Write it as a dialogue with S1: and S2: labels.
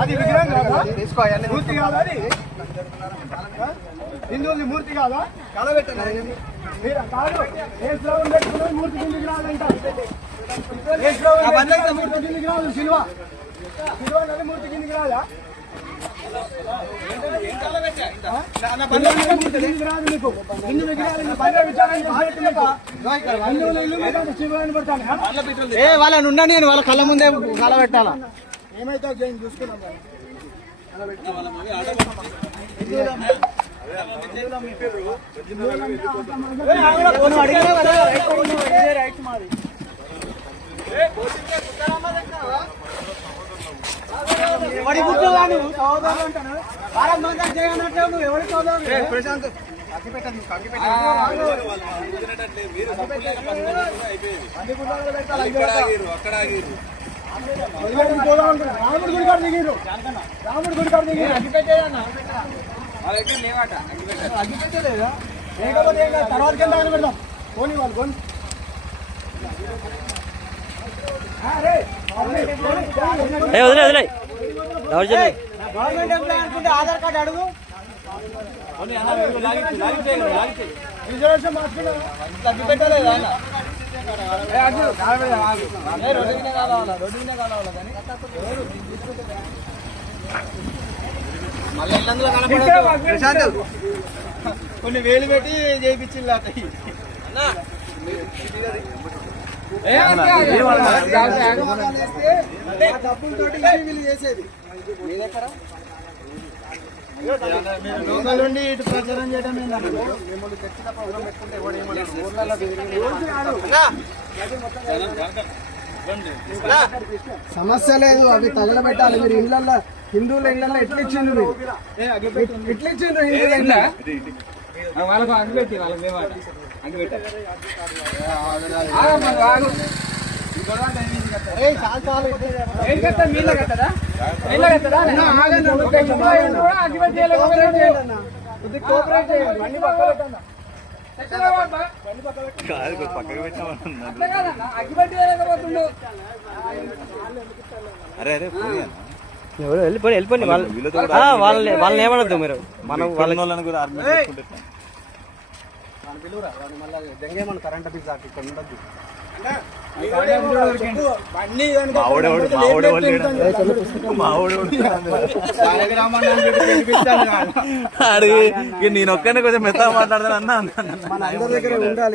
S1: అది విగ్రహం కాదా మూర్తి కాదా అది హిందువులది మూర్తి కాదా మీరు కాదు ఏ శ్లోకం మూర్తి కిందికి రాదంట ఏ మూర్తి కిందికి రాదు శిల్వ శిల్వ మూర్తి కిందికి రాదా?
S2: ఏ వాళ్ళని ఉన్నా నేను వాళ్ళ కళ్ళ ముందే కళ పెట్టాలా
S1: ఏమైతే చూసుకున్నాం కానీ.
S2: అడిగినా రైట్ మాది. ఎవడి బుద్ధులా నువ్వు సోదరులు అంటాను వారం మంది చేయనట్టు నువ్వు ఎవరి సోదరులు
S1: ప్రశాంత్ రాముడు గుడి కాడ దిగిరు రాముడు గుడి కాడ దిగిరు అగ్గి పెట్టేదన్నా అగ్గి పెట్టలేదా లేకపోతే తర్వాత కింద ఆయన పెడదాం. పోనీ వాళ్ళు పోనీ.
S3: ఏ వదిలే వదిలే.
S2: గవర్నమెంట్ ఎంప్లాయ్ అనుకుంటే ఆధార్ కార్డు అడుగు.
S1: రిజర్వేషన్
S2: పెట్టలేదా కావాలా, కావాలా కానీ. మళ్ళీ కనపడదు. కొన్ని వేలు పెట్టి చేయించింది చేసేది. నుండి ఇటు ప్రచారం చేయడం? సమస్య లేదు అవి తగలబెట్టాలి. మీరు ఇళ్ళల్లో హిందువుల ఇళ్ళల్లో ఎట్లా ఇచ్చిండ్రు మీరు ఎట్లా ఇచ్చిండ్రు హిందువుల ఇళ్ళ? వాళ్ళకు అగ్గిపెట్టి వాళ్ళకి
S4: అరే అరే.
S3: ఎవరు వెళ్ళిపోయి వెళ్ళిపోండి వాళ్ళు వాళ్ళని వాళ్ళని ఏమనొద్దు మీరు మనం
S4: వాళ్ళని కూడా ఆర్మీ చేసుకుంటే ఎట్లా?
S1: కరెంట్ ఆఫీస్ దాకా ఇక్కడ ఉండద్దు.
S4: నేను ఒక్కనే కొంచెం మెత్తగా మాట్లాడతాను అన్న.
S1: మన అందరి దగ్గర ఉండాలి.